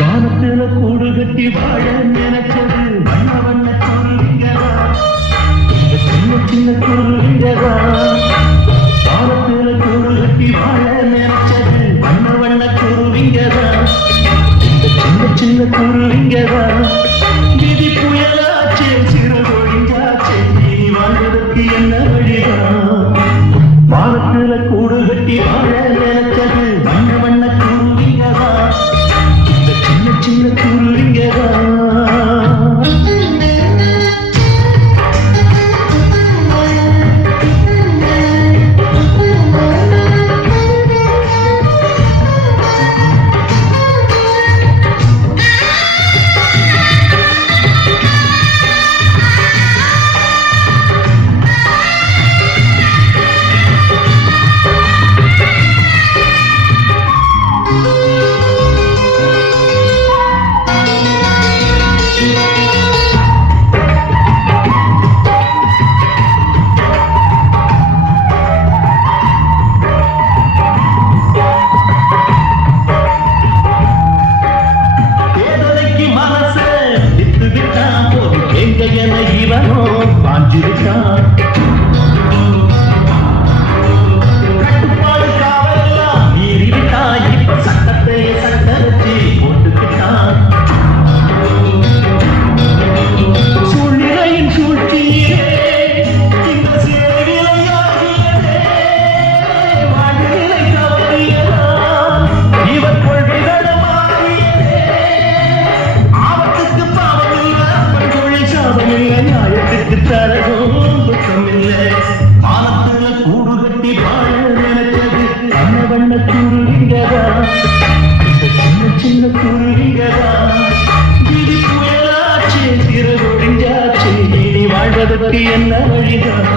வானத்துல கூடு கட்டி வாழ நினைச்சது வண்ண வண்ண குருவிங்கதா, இந்த சின்ன சின்ன குருவிங்கதா. வானத்துல கூடு கட்டி வாழ நினைச்சது வண்ண வண்ண குருவிங்கதா, இந்த சின்ன சின்ன குருவிங்கதா. விதி புயலாச்சே சிறகொழிஞ்சாச்சே நீ வாழ்வதற்கு என்ன வழிதான். வானத்துல கூடு கட்டி வாழ நினைச்சது வண்ண வண்ண குருவிங்கதா, இந்த சின்ன சின்ன குருவிங்கதா. கட்டுப்பாடு காவலெல்லாம் மீறிவிட்டான், இப்ப சட்டத்தை சட்டரிச்சு போட்டுக்கிட்டான். சூழ்நிலையின் சூழ்ச்சியே இந்த சேவிலையாகியதே, வாழ்நிலை தவறியதான் இவர் கொள்கைகளை மாறியதே. ஆபத்துக்கு பாவமில்லை, அப்பன் தொழில் சாபமில்லை, நியாயத்துக்கு தரகும் துக்கமில்லை. வானத்துல கூடு கட்டி வாழ நினைச்சது வண்ண வண்ண குருவிங்கதா, இந்த சின்ன சின்ன குருவிங்கதா. விதி புயலாச்சே சிறகொழிஞ்சாச்சே இனி வாழ்வதற்கு என்ன வழிதான்.